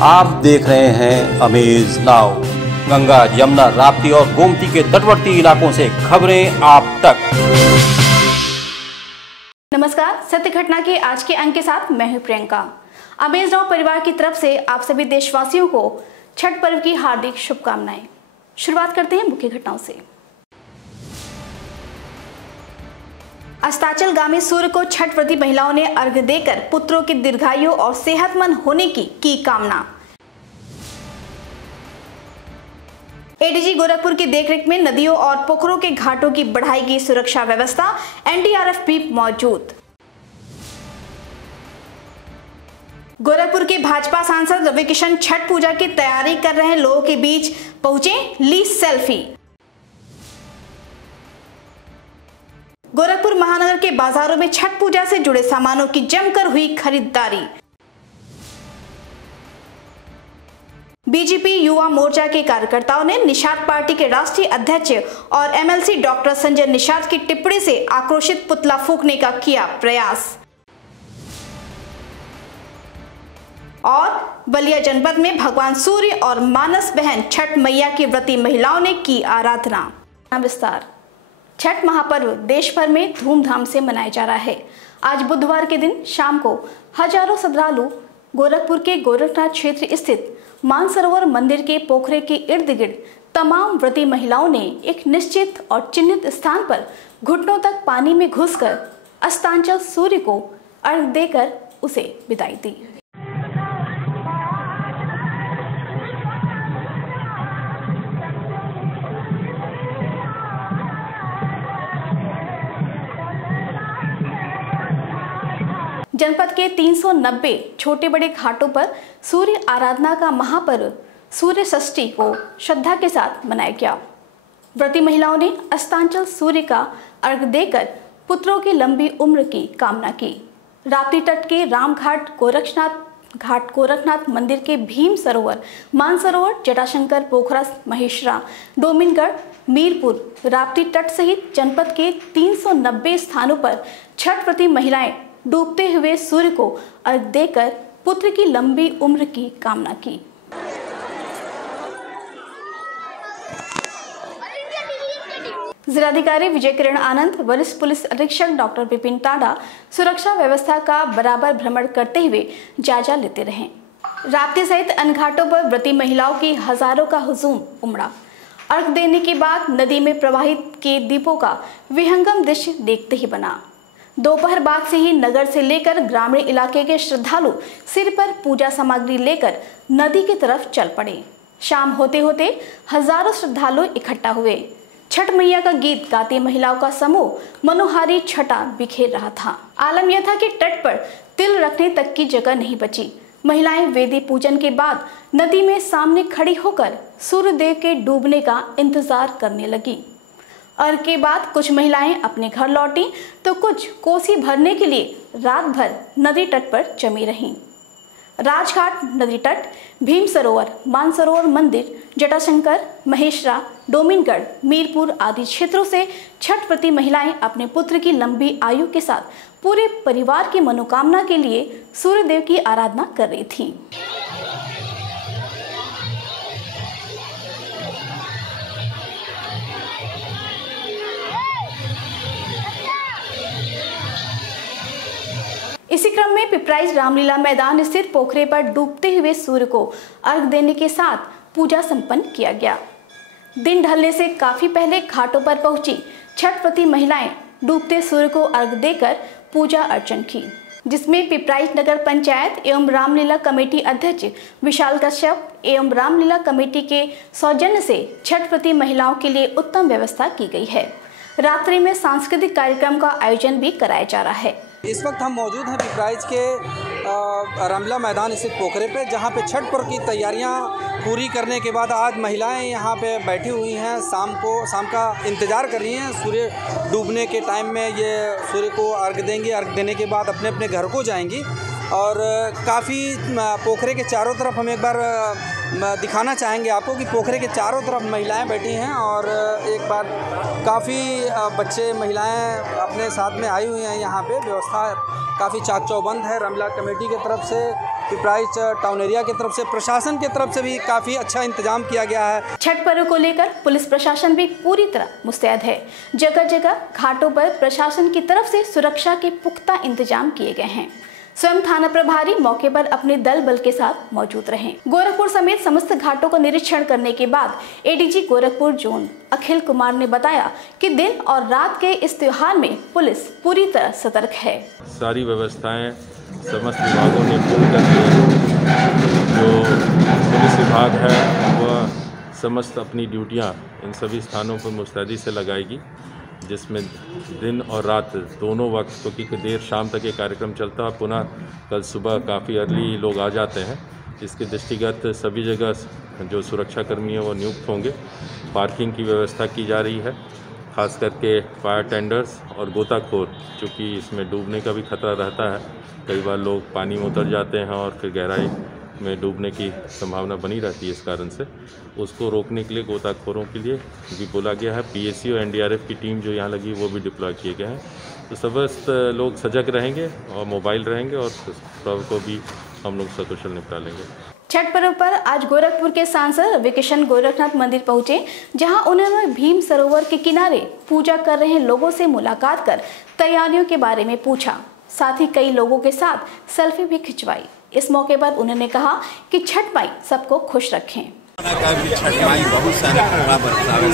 आप देख रहे हैं अमेज नाउ। गंगा, यमुना, राप्ती और गोमती के तटवर्ती इलाकों से खबरें आप तक। नमस्कार, सत्य घटना के आज के अंक के साथ मैं हूं प्रियंका। अमेज नाउ परिवार की तरफ से आप सभी देशवासियों को छठ पर्व की हार्दिक शुभकामनाएं। शुरुआत करते हैं मुख्य घटनाओं से। अस्ताचल गामी सूर्य को छठ व्रती महिलाओं ने अर्घ्य देकर पुत्रों की दीर्घायु और सेहतमंद होने की कामना। एडीजी गोरखपुर की देखरेख में नदियों और पोखरों के घाटों की बढ़ाई गई सुरक्षा व्यवस्था, एनडीआरएफ भी मौजूद। गोरखपुर के भाजपा सांसद रवि किशन छठ पूजा की तैयारी कर रहे लोगों के बीच पहुंचे, ली सेल्फी। गोरखपुर महानगर के बाजारों में छठ पूजा से जुड़े सामानों की जमकर हुई खरीदारी। बीजेपी युवा मोर्चा के कार्यकर्ताओं ने निषाद पार्टी के राष्ट्रीय अध्यक्ष और एमएलसी डॉक्टर संजय निषाद की टिप्पणी से आक्रोशित पुतला फूंकने का किया प्रयास। और बलिया जनपद में भगवान सूर्य और मानस बहन छठ मैया की व्रती महिलाओं ने की आराधना। विस्तार। छठ महापर्व देश भर में धूमधाम से मनाया जा रहा है। आज बुधवार के दिन शाम को हजारों श्रद्धालु गोरखपुर के गोरखनाथ क्षेत्र स्थित मानसरोवर मंदिर के पोखरे के इर्द गिर्द तमाम व्रती महिलाओं ने एक निश्चित और चिन्हित स्थान पर घुटनों तक पानी में घुसकर अस्तांचल सूर्य को अर्घ्य देकर उसे विदाई दी। जनपद के 390 छोटे बड़े घाटों पर सूर्य आराधना का महापर्व सूर्य षष्ठी को श्रद्धा के साथ मनाया गया। व्रती महिलाओं ने अस्तांचल सूर्य का अर्घ्य देकर पुत्रों की लंबी उम्र की कामना की। राप्ती तट के रामघाट गोरखनाथ मंदिर के भीम सरोवर, मानसरोवर, जटाशंकर, पोखरा, महेश्वरा, डोमिनगढ़, मीरपुर, राप्ती तट सहित जनपद के 390 स्थानों पर छठ व्रती महिलाएं डूबते हुए सूर्य को अर्घ्य देकर पुत्र की लंबी उम्र की कामना की। जिलाधिकारी विजय किरण आनंद, वरिष्ठ पुलिस अधीक्षक डॉक्टर विपिन टाडा सुरक्षा व्यवस्था का बराबर भ्रमण करते हुए जायजा लेते रहे। राप्ती सहित अन्य घाटों पर व्रती महिलाओं की हजारों का हुजूम उमड़ा। अर्घ्य देने के बाद नदी में प्रवाहित के दीपों का विहंगम दृश्य देखते ही बना। दोपहर बाद से ही नगर से लेकर ग्रामीण इलाके के श्रद्धालु सिर पर पूजा सामग्री लेकर नदी की तरफ चल पड़े। शाम होते होते हजारों श्रद्धालु इकट्ठा हुए। छठ मैया का गीत गाती महिलाओं का समूह मनोहारी छटा बिखेर रहा था। आलम यह था कि तट पर तिल रखने तक की जगह नहीं बची। महिलाएं वेदी पूजन के बाद नदी में सामने खड़ी होकर सूर्यदेव के डूबने का इंतजार करने लगी। अर्घ्य के बाद कुछ महिलाएं अपने घर लौटी तो कुछ कोसी भरने के लिए रात भर नदी तट पर जमी रहीं। राजघाट, नदी तट, भीम सरोवर, मानसरोवर मंदिर, जटाशंकर, महेश्वरा, डोमिनगढ़, मीरपुर आदि क्षेत्रों से छठ व्रती महिलाएं अपने पुत्र की लंबी आयु के साथ पूरे परिवार की मनोकामना के लिए सूर्यदेव की आराधना कर रही थीं। इसी क्रम में पिपराइच रामलीला मैदान स्थित पोखरे पर डूबते हुए सूर्य को अर्घ्य देने के साथ पूजा संपन्न किया गया। दिन ढलने से काफी पहले घाटों पर पहुंची छठ व्रती महिलाएं डूबते सूर्य को अर्घ्य देकर पूजा अर्चन की, जिसमें पिपराइच नगर पंचायत एवं रामलीला कमेटी अध्यक्ष विशाल कश्यप एवं रामलीला कमेटी के सौजन्य से छठ व्रती महिलाओं के लिए उत्तम व्यवस्था की गई है। रात्रि में सांस्कृतिक कार्यक्रम का आयोजन भी कराया जा रहा है। इस वक्त हम मौजूद हैं पिपराइच के रामलीला मैदान स्थित पोखरे पे, जहाँ पे छठ पर्व की तैयारियां पूरी करने के बाद आज महिलाएं यहाँ पे बैठी हुई हैं। शाम का इंतज़ार कर रही हैं। सूर्य डूबने के टाइम में ये सूर्य को अर्घ्य देंगे। अर्घ्य देने के बाद अपने अपने घर को जाएंगी। और काफ़ी पोखरे के चारों तरफ हम एक बार दिखाना चाहेंगे आपको कि पोखरे के चारों तरफ महिलाएं बैठी हैं और एक बार काफ़ी बच्चे महिलाएं अपने साथ में आई हुई हैं यहाँ पे व्यवस्था काफ़ी चाक चौबंद है। रमला कमेटी की तरफ से, पिपराइच टाउन एरिया की तरफ से, प्रशासन की तरफ से भी काफ़ी अच्छा इंतजाम किया गया है। छठ पर्व को लेकर पुलिस प्रशासन भी पूरी तरह मुस्तैद है। जगह जगह घाटों पर प्रशासन की तरफ से सुरक्षा के पुख्ता इंतजाम किए गए हैं। स्वयं थाना प्रभारी मौके पर अपने दल बल के साथ मौजूद रहे। गोरखपुर समेत समस्त घाटों का निरीक्षण करने के बाद एडीजी गोरखपुर जोन अखिल कुमार ने बताया कि दिन और रात के इस त्योहार में पुलिस पूरी तरह सतर्क है। सारी व्यवस्थाएं समस्त विभागों ने पूर्ण कर दी है। जो पुलिस विभाग है वह समस्त अपनी ड्यूटियां इन सभी स्थानों पर मुस्तैदी से लगाएगी, जिसमें दिन और रात दोनों वक्त, क्योंकि देर शाम तक ये कार्यक्रम चलता है। पुनः कल सुबह काफ़ी अर्ली लोग आ जाते हैं। इसके दृष्टिगत सभी जगह जो सुरक्षाकर्मी हैं वो नियुक्त होंगे। पार्किंग की व्यवस्था की जा रही है, खास करके फायर टेंडर्स और गोताखोर, चूँकि इसमें डूबने का भी खतरा रहता है। कई बार लोग पानी में उतर जाते हैं और फिर गहराई में डूबने की संभावना बनी रहती है। इस कारण से उसको रोकने के लिए गोताखोरों के लिए भी बोला गया है। पीएसी और एनडीआरएफ की टीम जो यहाँ लगी वो भी डिप्लॉय किए गए हैं। तो समस्त लोग सजग रहेंगे और मोबाइल रहेंगे और पर्व को भी हम लोग सकुशल निपटा लेंगे। छठ पर्व पर आज गोरखपुर के सांसद विकिशन गोरखनाथ मंदिर पहुंचे, जहां उन्होंने भीम सरोवर के किनारे पूजा कर रहे लोगों से मुलाकात कर तैयारियों के बारे में पूछा। साथ ही कई लोगों के साथ सेल्फी भी खिंचवाई। इस मौके पर उन्होंने कहा कि छठ माई सबको खुश रखें। छठ माई बहुत सारा कृपा बरसावे,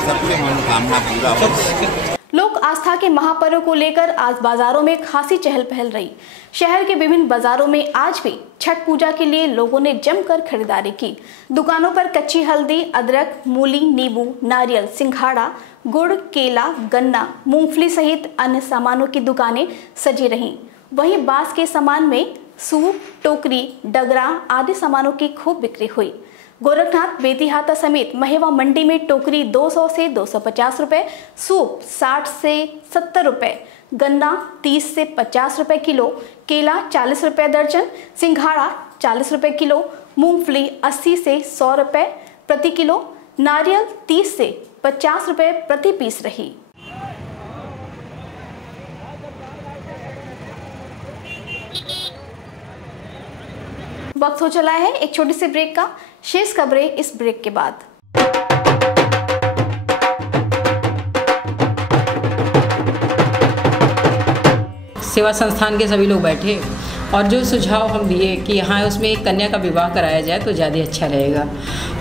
सबके मनोकामना पूरा हो। लोक आस्था के महापर्व को लेकर आज बाजारों में खासी चहल पहल रही। शहर के विभिन्न बाजारों में आज भी छठ पूजा के लिए लोगों ने जमकर खरीदारी की। दुकानों पर कच्ची हल्दी, अदरक, मूली, नींबू, नारियल, सिंघाड़ा, गुड़, केला, गन्ना, मूंगफली सहित अन्य सामानों की दुकानें सजी रहीं। वहीं बांस के सामान में सूप, टोकरी, डगरा आदि सामानों की खूब बिक्री हुई। गोरखनाथ, बेतिहाता समेत महेवा मंडी में टोकरी 200 से 250 रुपए, सूप 60 से 70 रुपए, गन्ना 30 से 50 रुपए किलो, केला 40 रुपए दर्जन, सिंघाड़ा 40 रुपए किलो, मूंगफली 80 से 100 रुपए प्रति किलो, नारियल 30 से 50 रुपए प्रति पीस रही। वक्त हो चला है एक छोटी सी ब्रेक का। शेष खबरें इस ब्रेक के बाद। सेवा संस्थान के सभी लोग बैठे और जो सुझाव हम दिए कि यहाँ उसमें एक कन्या का विवाह कराया जाए तो ज़्यादा अच्छा रहेगा।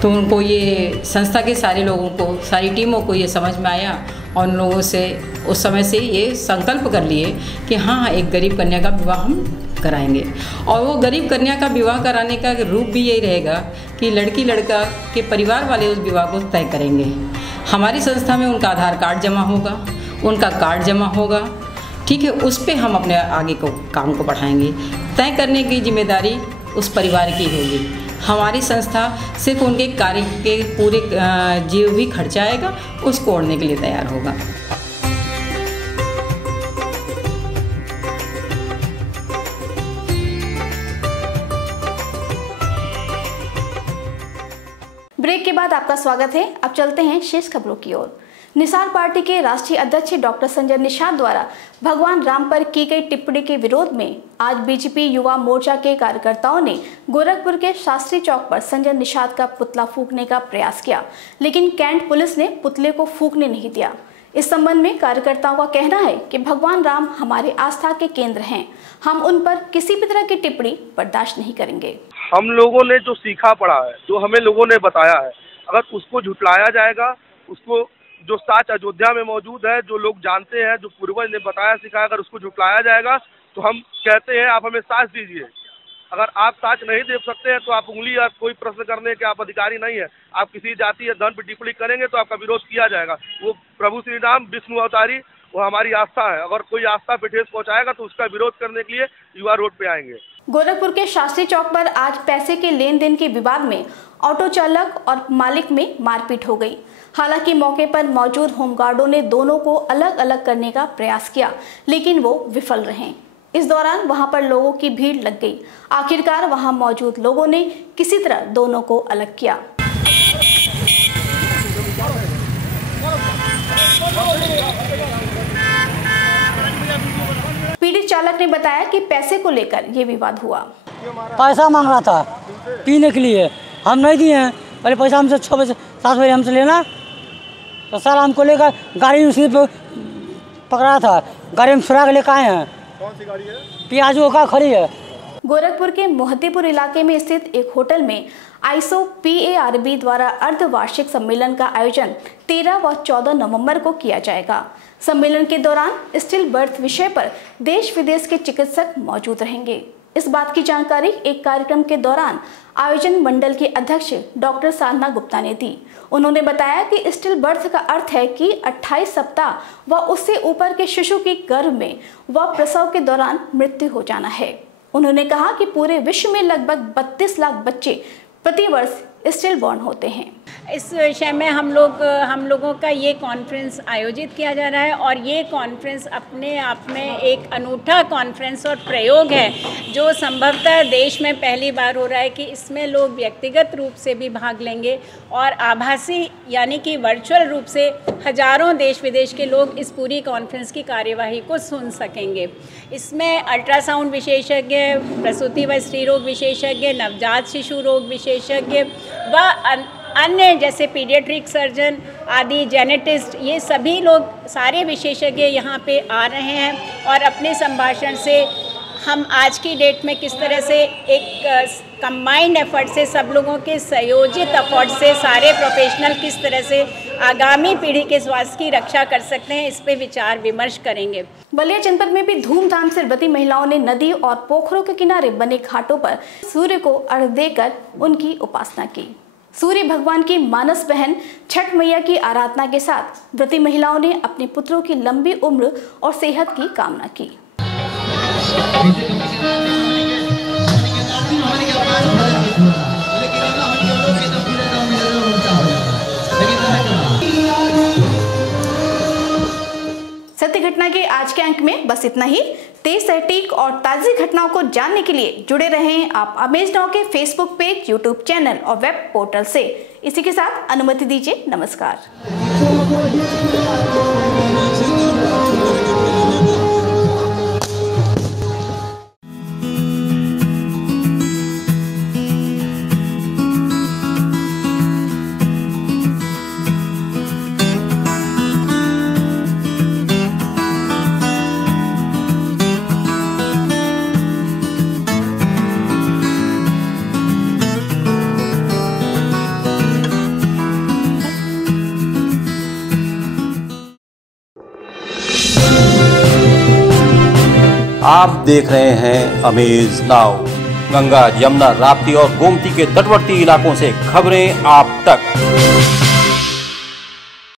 तो उनको ये संस्था के सारे लोगों को, सारी टीमों को ये समझ में आया और उन लोगों से उस समय से ये संकल्प कर लिए कि हाँ एक गरीब कन्या का विवाह हम कराएंगे। और वो गरीब कन्या का विवाह कराने का रूप भी यही रहेगा कि लड़की लड़का के परिवार वाले उस विवाह को तय करेंगे। हमारी संस्था में उनका आधार कार्ड जमा होगा, उनका कार्ड जमा होगा, ठीक है, उस पर हम अपने आगे को काम को बढ़ाएंगे। तय करने की जिम्मेदारी उस परिवार की होगी। हमारी संस्था सिर्फ उनके कार्य के पूरे जो भी खर्चा आएगा उसको ओढ़ने के लिए तैयार होगा। ब्रेक के बाद आपका स्वागत है। अब चलते हैं शेष खबरों की ओर। निसार पार्टी के राष्ट्रीय अध्यक्ष डॉक्टर संजय निषाद द्वारा भगवान राम पर की गई टिप्पणी के विरोध में आज बीजेपी युवा मोर्चा के कार्यकर्ताओं ने गोरखपुर के शास्त्री चौक पर संजय निषाद का पुतला फूंकने का प्रयास किया, लेकिन कैंट पुलिस ने पुतले को फूंकने नहीं दिया। इस संबंध में कार्यकर्ताओं का कहना है कि भगवान राम हमारे आस्था के केंद्र हैं, हम उन पर किसी भी तरह की टिप्पणी बर्दाश्त नहीं करेंगे। हम लोगों ने जो सीखा पढ़ा है, जो हमें लोगों ने बताया है, अगर उसको झुटलाया जाएगा, उसको जो साच अयोध्या में मौजूद है, जो लोग जानते हैं, जो पूर्वज ने बताया सिखाया, अगर उसको झुटलाया जाएगा तो हम कहते हैं आप हमें साच दीजिए। अगर आप साच नहीं दे सकते हैं तो आप उंगली या कोई प्रश्न करने के आप अधिकारी नहीं है। आप किसी जाति या धर्म पर टिप्पणी करेंगे तो आपका विरोध किया जाएगा। वो प्रभु श्री राम विष्णु अवतारी, वो हमारी आस्था है। अगर कोई आस्था पे ठेस पहुंचाएगा तो उसका विरोध करने के लिए युवा रोड पे आएंगे। गोरखपुर के शास्त्री चौक पर आज पैसे के लेन देन के विवाद में ऑटो चालक और मालिक में मारपीट हो गई। हालांकि मौके पर मौजूद होमगार्डों ने दोनों को अलग अलग करने का प्रयास किया, लेकिन वो विफल रहे। इस दौरान वहां पर लोगों की भीड़ लग गई। आखिरकार वहां मौजूद लोगों ने किसी तरह दोनों को अलग किया। पीड़ित चालक ने बताया कि पैसे को लेकर ये विवाद हुआ। पैसा मांग रहा था पीने के लिए, हम नहीं दिए हैं। पहले पैसा हमसे 6 बजे 7 बजे हमसे लेना, तो सर हमको लेकर गाड़ी उसी पे पकड़ा था, गाड़ी में छुड़ा के लेकर आए हैं। कौन सी गाड़ी है? पियाजो का खड़ी है। गोरखपुर के मोहद्दीपुर इलाके में स्थित एक होटल में आईएसओ PARB द्वारा अर्धवार्षिक सम्मेलन का आयोजन 13 व 14 नवंबर को किया जाएगा। सम्मेलन के दौरान स्टिल बर्थ विषय पर देश विदेश के चिकित्सक मौजूद रहेंगे। इस बात की जानकारी एक कार्यक्रम के दौरान आयोजन मंडल के अध्यक्ष डॉक्टर साधना गुप्ता ने दी। उन्होंने बताया कि स्टिल बर्थ का अर्थ है कि 28 सप्ताह व उससे ऊपर के शिशु की गर्भ में व प्रसव के दौरान मृत्यु हो जाना है। उन्होंने कहा कि पूरे विश्व में लगभग 32 लाख बच्चे प्रतिवर्ष स्टिल बॉर्न होते हैं। इस विषय में हम लोगों का ये कॉन्फ्रेंस आयोजित किया जा रहा है और ये कॉन्फ्रेंस अपने आप में एक अनूठा कॉन्फ्रेंस और प्रयोग है जो संभवतः देश में पहली बार हो रहा है कि इसमें लोग व्यक्तिगत रूप से भी भाग लेंगे और आभासी यानी कि वर्चुअल रूप से हजारों देश विदेश के लोग इस पूरी कॉन्फ्रेंस की कार्यवाही को सुन सकेंगे। इसमें अल्ट्रासाउंड विशेषज्ञ, प्रसूति व स्त्री रोग विशेषज्ञ, नवजात शिशु रोग विशेषज्ञ व अन्य जैसे पीडियाट्रिक सर्जन आदि, जेनेटिस्ट, ये सभी लोग सारे विशेषज्ञ यहाँ पे आ रहे हैं और अपने संभाषण से हम आज की डेट में किस तरह से एक कंबाइंड एफर्ट से, सब लोगों के संयोजित एफर्ट से सारे प्रोफेशनल किस तरह से आगामी पीढ़ी के स्वास्थ्य की रक्षा कर सकते हैं, इस पे विचार विमर्श करेंगे। बलिया जनपद में भी धूमधाम से व्रती महिलाओं ने नदी और पोखरों के किनारे बने घाटों पर सूर्य को अर्घ्य देकर उनकी उपासना की। सूर्य भगवान की मानस बहन छठ मैया की आराधना के साथ व्रती महिलाओं ने अपने पुत्रों की लंबी उम्र और सेहत की कामना की। सत्य घटना के आज के अंक में बस इतना ही। तेज सटीक और ताज़ी घटनाओं को जानने के लिए जुड़े रहें आप अमेज नाउ के फेसबुक पेज, यूट्यूब चैनल और वेब पोर्टल से। इसी के साथ अनुमति दीजिए, नमस्कार। आप देख रहे हैं अमेज नाउ। गंगा, यमुना, राप्ती और गोमती के तटवर्ती इलाकों से खबरें आप तक।